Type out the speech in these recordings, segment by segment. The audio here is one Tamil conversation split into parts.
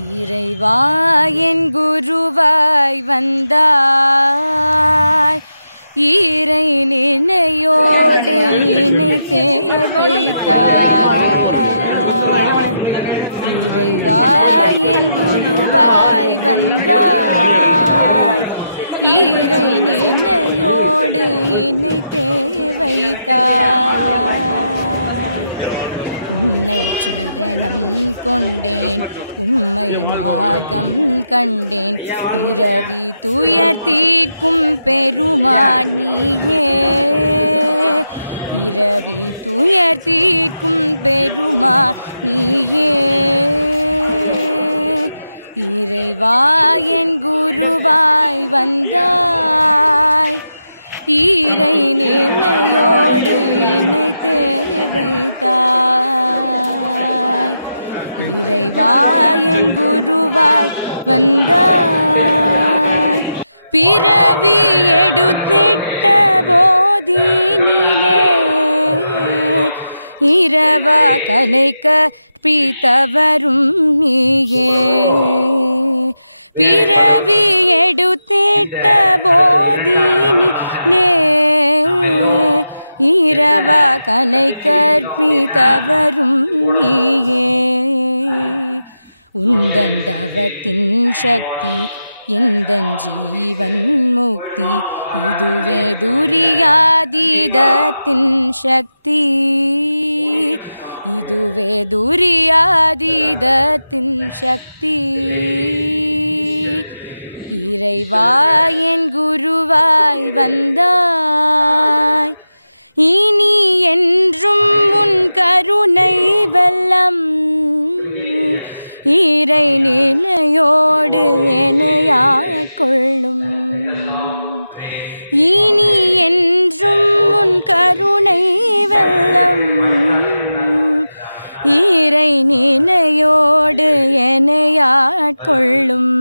இறைவா என் குருவாய் வந்தாய், இறை நினையோடு இணைத்தே வைத்தாய். இறைவா என் குருவாய் வந்தாய், இறை நினையோடு இணைத்தே வைத்தாய். உன்னை சரணம் கொண்டேன், உம்மை மார்க்கம் கண்டேன், பிறவி துயர் தீர்க்கும் பெருமான் நீயே. பிறவி துயர் தீர்க்கும் பெருமான் நீயே. இறைவா என் குருவாய் வந்தாய், இறை நினையோடு இணைத்தே வைத்தாய். இறைவா என் குருவாய் வந்தாய், பிறவி எடுத்திட்ட போதினிலே இரவ கலை கற்பித்தவரும் நீயே. பிறவி எடுத்திட்ட போதினிலே இரவ கலை கற்பித்தவரும் நீயே. உந்தன் தவத்தின் சக்தி எந்தன் ஜீவன் முக்தி, இதுவே துரியாதீதத்தின் சக்தி. இதுவே துரியாதீதத்தின் சக்தி. இறைவா என் குருவாய் வந்தாய், இனி என்றும் உன் கருணை வெள்ளம் இறை நிலையோடு என்னையாட்கொள்ளும். இனி என்றும் உன் கருணை வெள்ளம் இறை நிலையோடு என்னையாட்கொள்ளும்.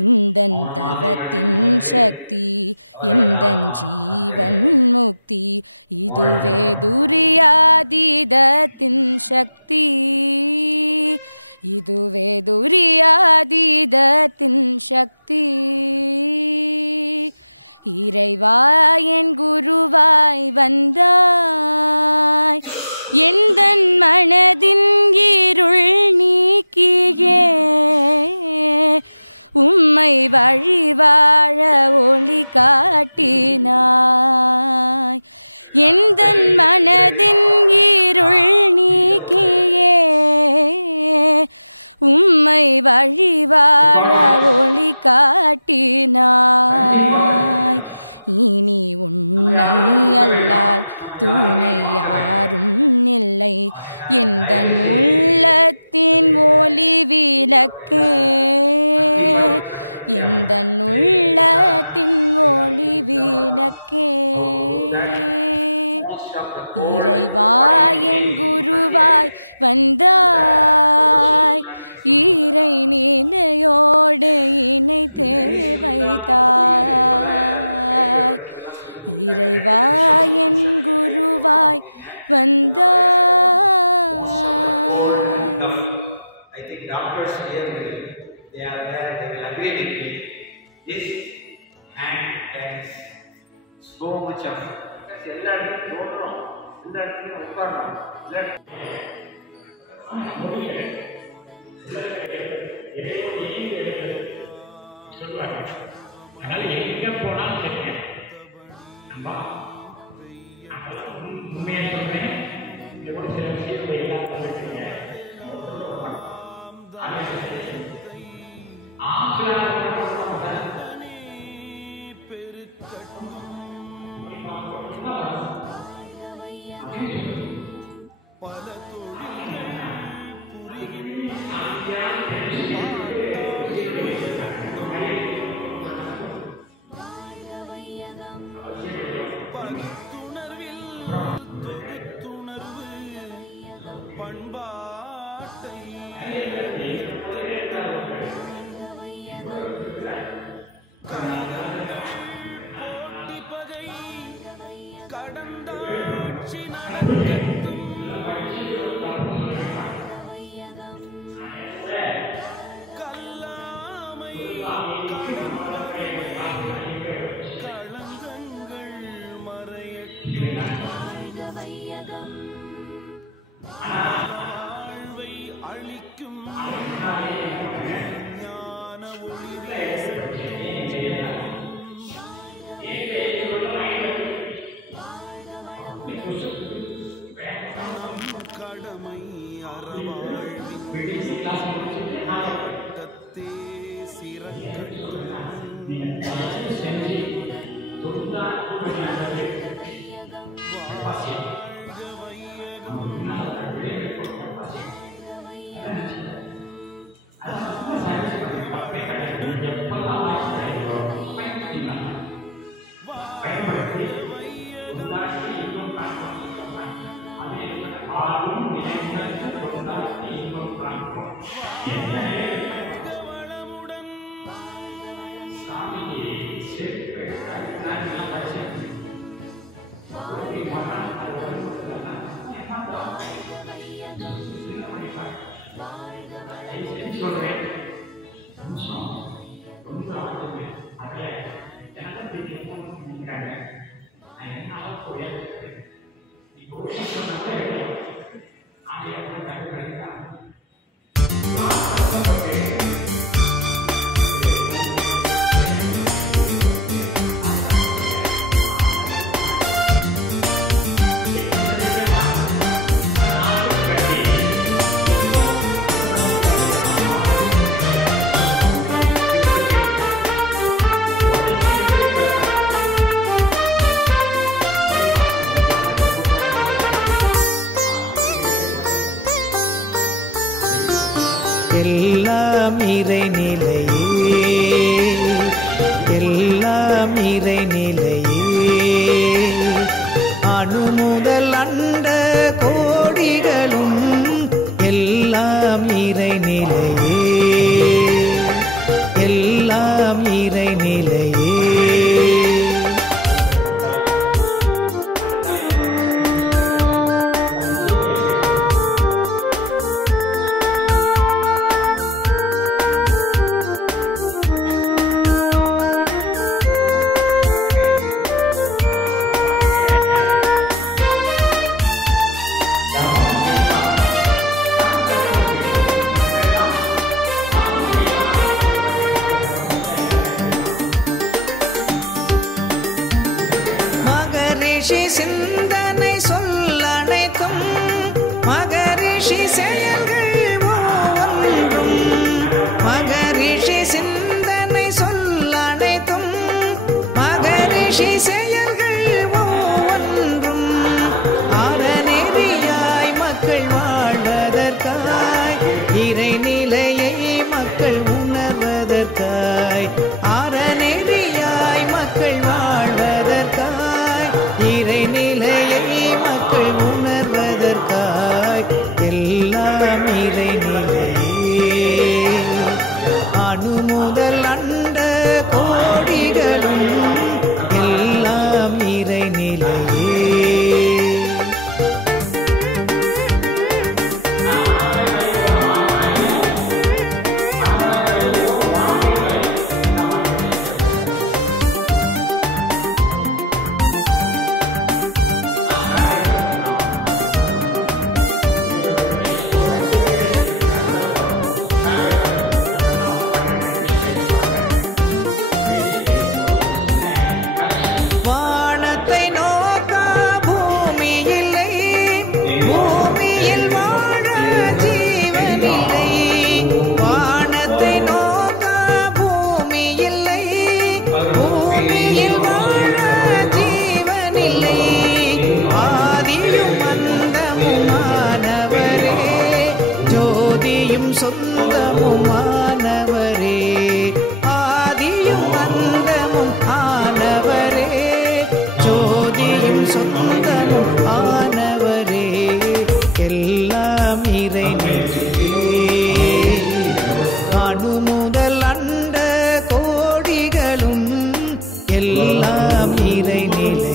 உந்தன் தவத்தின் சக்தி எந்தன் ஜீவன் முக்தி, இதுவே துரியாதீதத்தின் சக்தி. இதுவே துரியாதீதத்தின் சக்தி. இறைவா என் குருவாய் வந்தாய், எந்தன் மனதின் இருள் நீக்கியே உம்மை வழிவாழ ஒளி காட்டினாய். எந்தன் மனதின் இருள் நீக்கியே உம்மை வழிவாழ ஒளி காட்டினாய். இனி உன்னை அல்லால் துணை யாரும் இல்லை, எந்தன் உள்ளத்தின் ஒளி விளக்கே. எந்தன் உள்ளத்தின் ஒளி விளக்கே. இறைவா என் குருவாய் வந்தாய், இறை நிலையோடு இணைத்தே வைத்தாய். இறைவா என் குருவாய் வந்தாய். I think doctors here, they will agree with me. This hand carries so much of எல்லா இடத்துலையும் தோன்றோம், எல்லா இடத்துலையும் உட்காடுறோம். சொல்லுவாங்க. அதனால எங்க போனாலும் சரிங்க. நம்ம உண்மையா சொல்றேன், எப்படி சில விஷயங்கள் எல்லாம் சொல்லிருக்கீங்க. பசி பயன்படுத்தி உண்டாக்கி இன்பம் காண்போம். அதே ஆளும் நினைத்து கொண்டாக்கி இன்பம் காண்போம். சாமியை சேர்த்து சொல்றேன். ரொம்ப ஆச்சரிய அதில் எனக்கு தெரியும் நான் என்ன இப்போ சொன்ன எல்லாம் இறைநிலையே, எல்லாம் இறைநிலையே, அணு முதல் அண்ட கோடிகளும் எல்லாம் இறைநிலையே, எல்லாம் இறைநிலையே. சிந்தனை சொல்லனைத்தும் மகரிஷி செயல்கள் ஒவ்வொன்றும், மகரிஷி சிந்தனை சொல்லனைத்தும் மகரிஷி செயல்கள் ஒவ்வொன்றும், அறநெறியாய் மக்கள் வாழ்வதற்காய் இறைநிலையை மக்கள் உணர்வதற்காய், அறநெறியாய் மக்கள் வாழ்வதற்காய் இறைநிலையை மக்கள் உணர்வதற்காய் எல்லாம் இறைநிலையே, அணு முதல் அண்ட கோடிகளும் எல்லாம் இறைநிலையே. சொந்தமும் மாணவரே, ஆதியும் அந்தமும் ஆனவரே, ஜோதியும் சொந்தமும் ஆனவரே, எல்லாம் இறைநிலையே, அணு முதல் அண்ட கோடிகளும் எல்லாம் இறைநிலையே.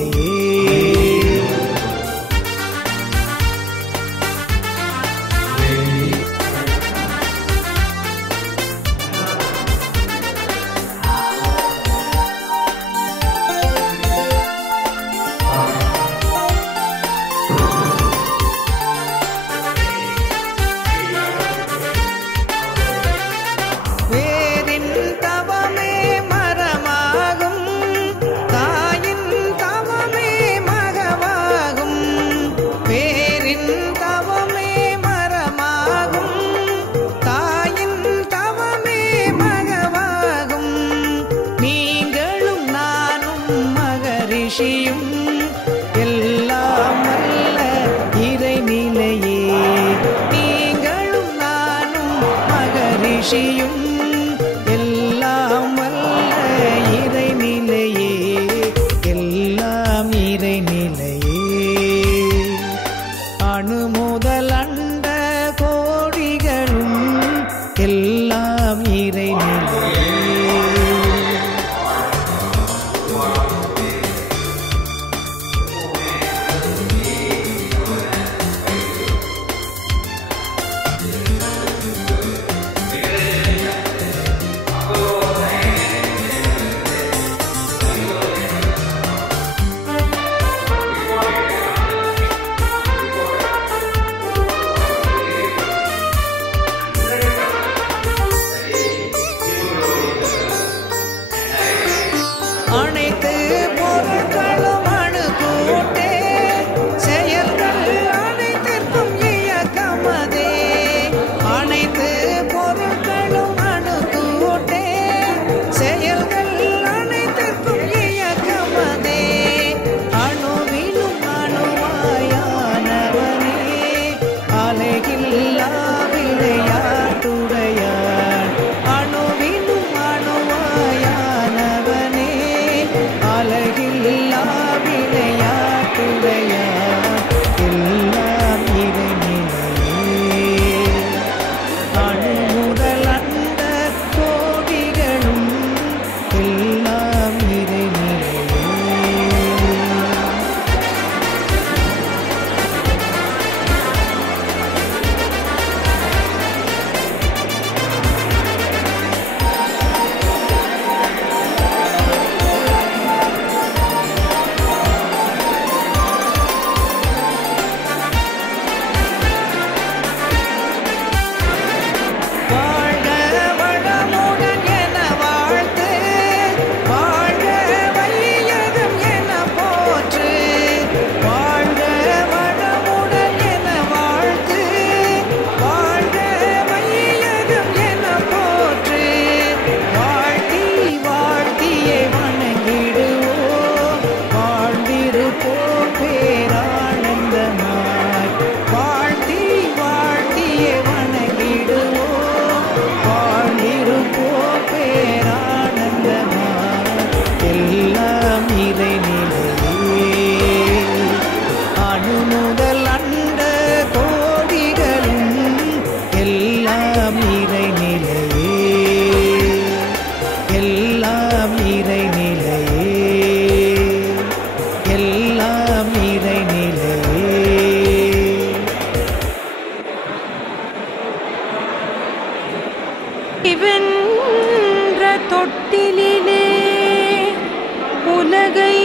உலகை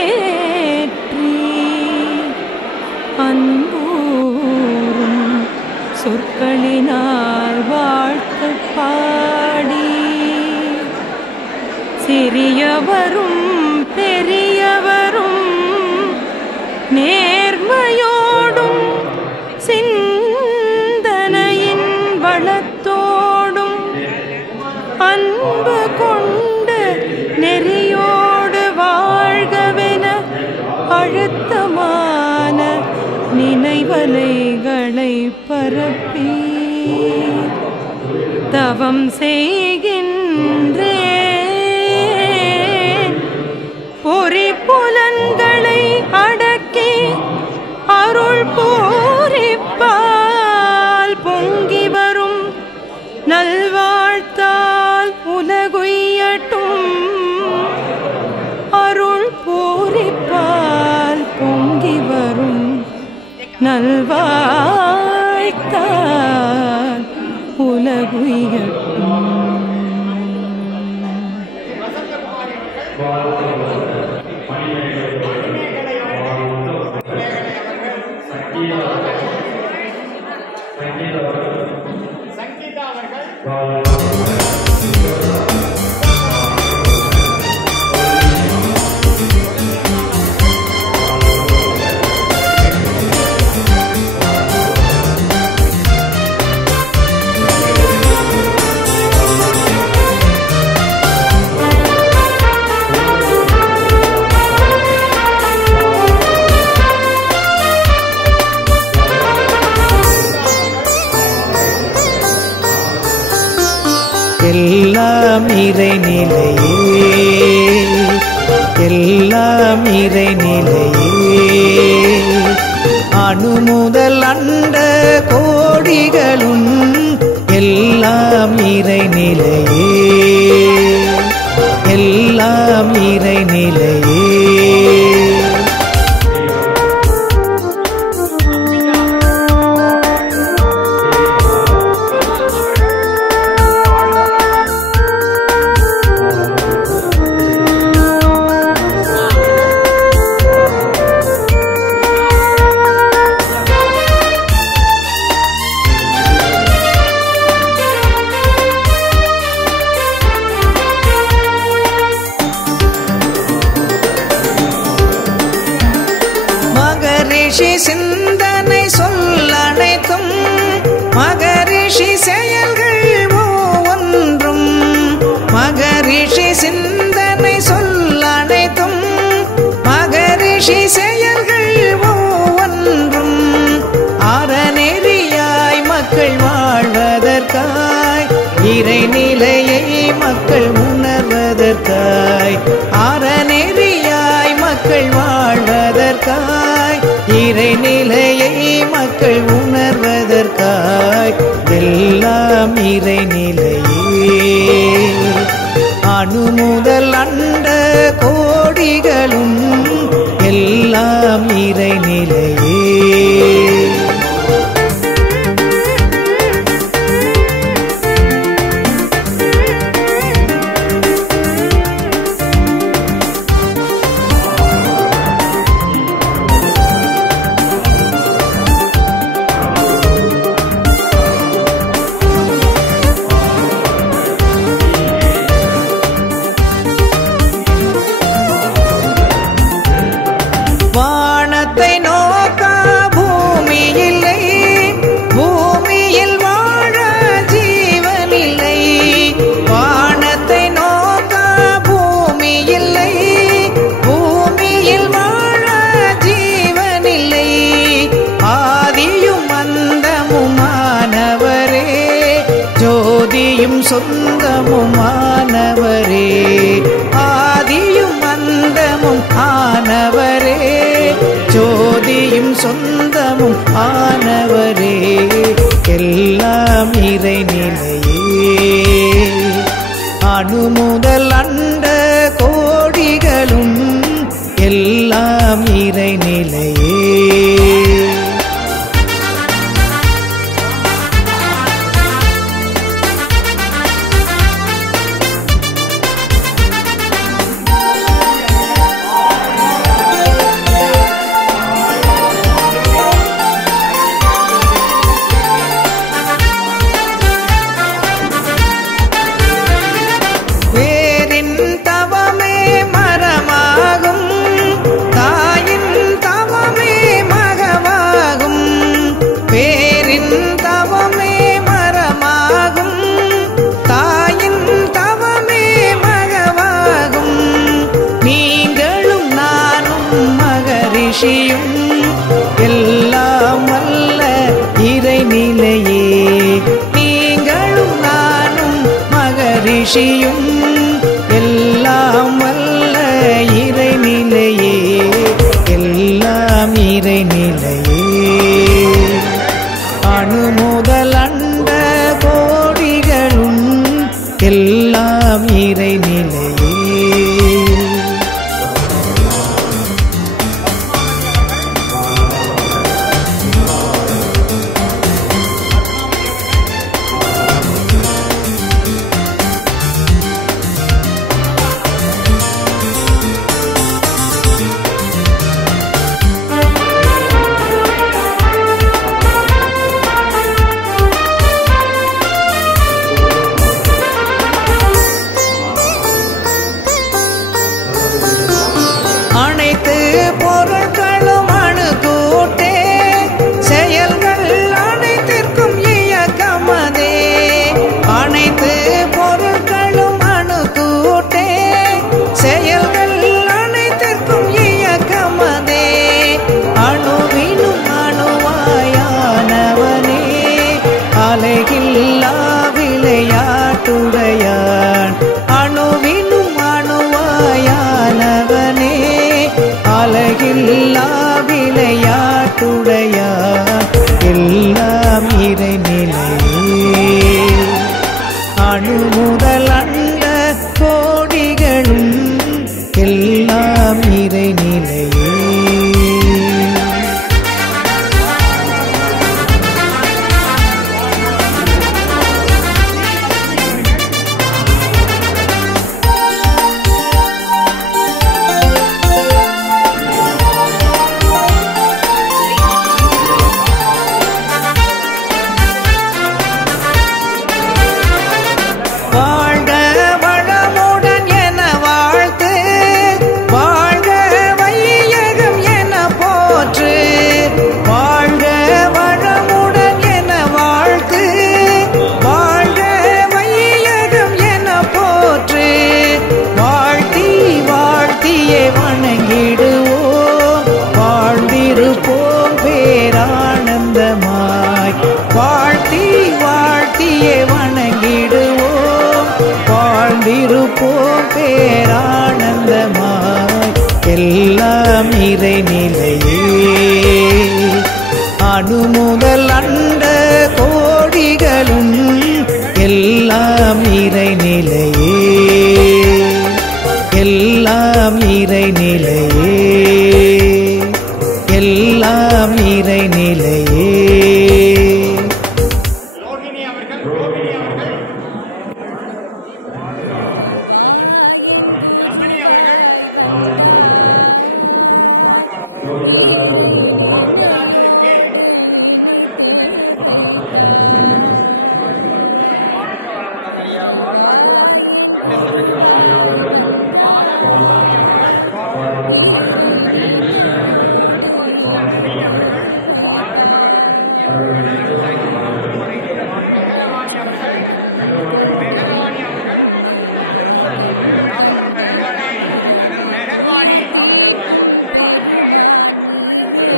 ஏற்றி அன்பூரும் சொற்களினால் வாழ்த்து பாடி சிறியவரும் பெரியவரும் நேர்மையோடும் சிந்தனையின் வளத்தோடும் அன்பு கொண்டு நெறியோடு வாழ்கவென அழுத்தமான நினைவலைகளை பரப்பி தவம் செய்கின்றேன். பொறி புலன்களை அடக்கி அருள் பூரிப்பால் பொங்கி வரும் நல்வாழ்த்தால் உலகுயட்டும். அருள் பூரிப்பால் பொங்கி வரும் நல்வாழ்த்தால் உலகுயட்டும். எல்லாம் இறைநிலையே, எல்லாம் இறைநிலையே. அணு முதல் அண்ட கோடிகளும் எல்லாம் இறைநிலையே, எல்லாம் இறைநிலையே. மகரிஷி சிந்தனை சொல்லனைத்தும் மகரிஷி செயல்கள் ஒவ்வொன்றும். மகரிஷி சிந்தனை சொல்லனைத்தும் மகரிஷி செயல்கள் ஒவ்வொன்றும். அறநெறியாய் மக்கள் வாழ்வதற்காய் இறைநிலையை மக்கள் உணர்வதற்காய். அறநெறியாய் மக்கள் வாழ்வதற்காய் இறைநிலையை மக்கள் உணர்வதற்காய். எல்லாம் இறைநிலையே, அணு முதல் அண்ட கோடிகளும் எல்லாம் இறைநிலையே. வானத்தை நோக்க பூமி இல்லை, பூமியில் வாழ ஜீவனில்லை. வானத்தை நோக்க பூமி இல்லை, பூமியில் வாழ ஜீவனில்லை. ஆதியும் அந்தமுமானவரே, ஜோதியும் சொந்தமுமானவரே. ஆதியும் அந்தமும் ஆனவரே, ஜோதியும் சொந்தமும் ஆனவரே. எல்லாம் இறைநிலையே, அணு முதல் அண்ட கோடிகளும் எல்லாம் இறைநிலையே. மகரிஷியும் எல்லாம் வல்ல இறைநிலையே நீங்களும் நானும் மகரிஷியும் எல்லாம் வல்ல இறைநிலையே எல்லாம் இறைநிலையே அணு முதல் அண்ட கோடிகளும் எல்லாம் இறைநிலையே எல்லாம் இறைநிலையே அணு முதல் அண்ட கோடிகளும் எல்லாம் இறைநிலையே எல்லாம் இறைநிலையே அணு முதல் அண்ட கோடிகளும் எல்லாம் இறைநிலையே எல்லாம் இறைநிலையே எல்லாம் இறைநிலையே இறைவா என் குருவாய் வந்தாய் இறை நினையோடு இணைத்தே வைத்தாய் இறைவா என் குருவாய் வந்தாய் இறை நினையோடு இணைத்தே வைத்தாய் உன்னை சரணம் கொண்டேன் உம்மை மார்க்கம் கண்டேன் பிறவி துயர் தீர்க்கும் பெருமான் நீயே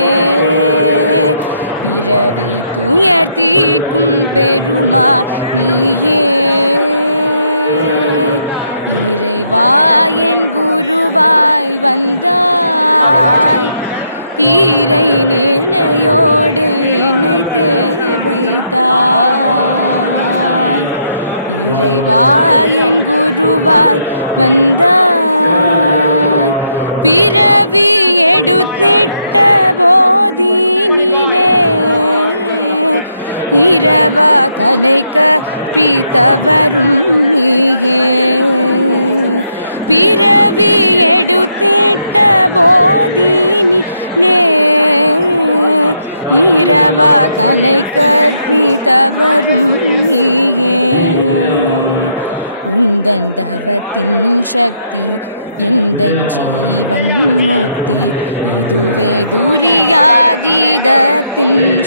பிறவி துயர் தீர்க்கும் பெருமான் நீயே இறைவா என் குருவாய் வந்தாய் இறை நினையோடு இணைத்தே வைத்தாய் இறைவா என் குருவாய் வந்தாய் பிறவி எடுத்திட்ட போதினிலே இரவா கலைக்க பீத்தவரும் நீயே பிறவி எடுத்திட்ட போதினிலே இரவா கலை கற்பித்தவரும் நீயே உந்தன் தவத்தின் சக்தி எந்தன் ஜீவன் முக்தி இதுவே துரியாதீதத்தின்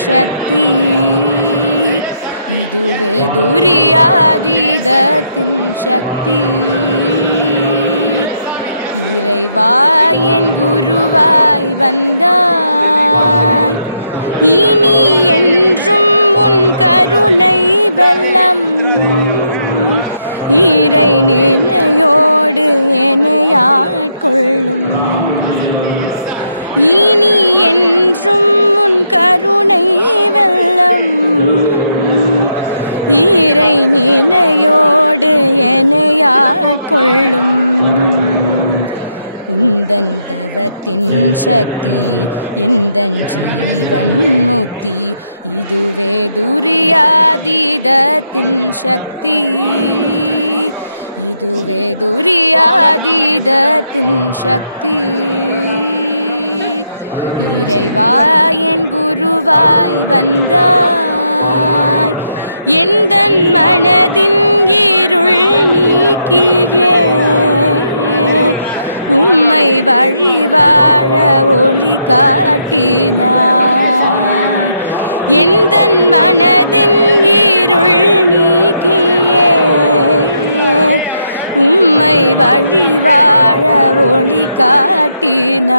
சக்தி இதுவே துரியாதீதத்தின் சக்தி இறைவா என் குருவாய் வந்தாய் இனி என்றும் உன் கருணை வெள்ளம் இறை நிலையோடு என்னையாட்கொள்ளும் இனி என்றும் உன் கருணை வெள்ளம் இறை நிலையோடு என்னையாட்கொள்ளும் உந்தன் தவத்தின் சக்தி எந்தன் ஜீவன் முக்தி இதுவே துரியாதீதத்தின் சக்தி இதுவே துரியாதீதத்தின் சக்தி இறைவா என் குருவாய் வந்தாய் எந்தன் மனதின் இருள் நீக்கியே உம்மை வழி வாழ ஒளி காட்டினாய் எந்தன் மனதின் இருள் நீக்கியே உம்மை வழி வாழ ஒளி காட்டினாய்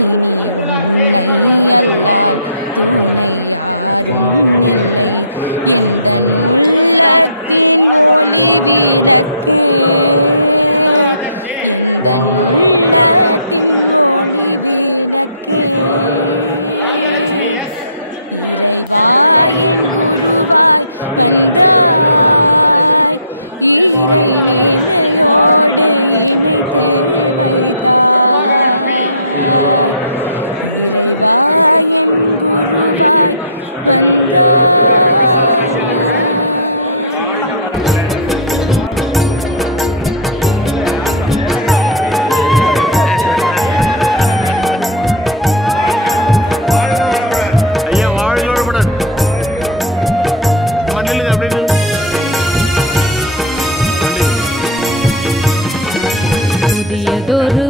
இனி உன்னை அல்லால் துணை யாரும் இல்லை எந்தன் உள்ளத்தின் ஒளி விளக்கே எந்தன் உள்ளத்தின் ஒளி விளக்கே இறைவா என் குருவாய் வந்தாய் இறை நிலையோடு இணைத்தே வைத்தாய் இறைவா என் குருவாய் வந்தாய் புதியதொரு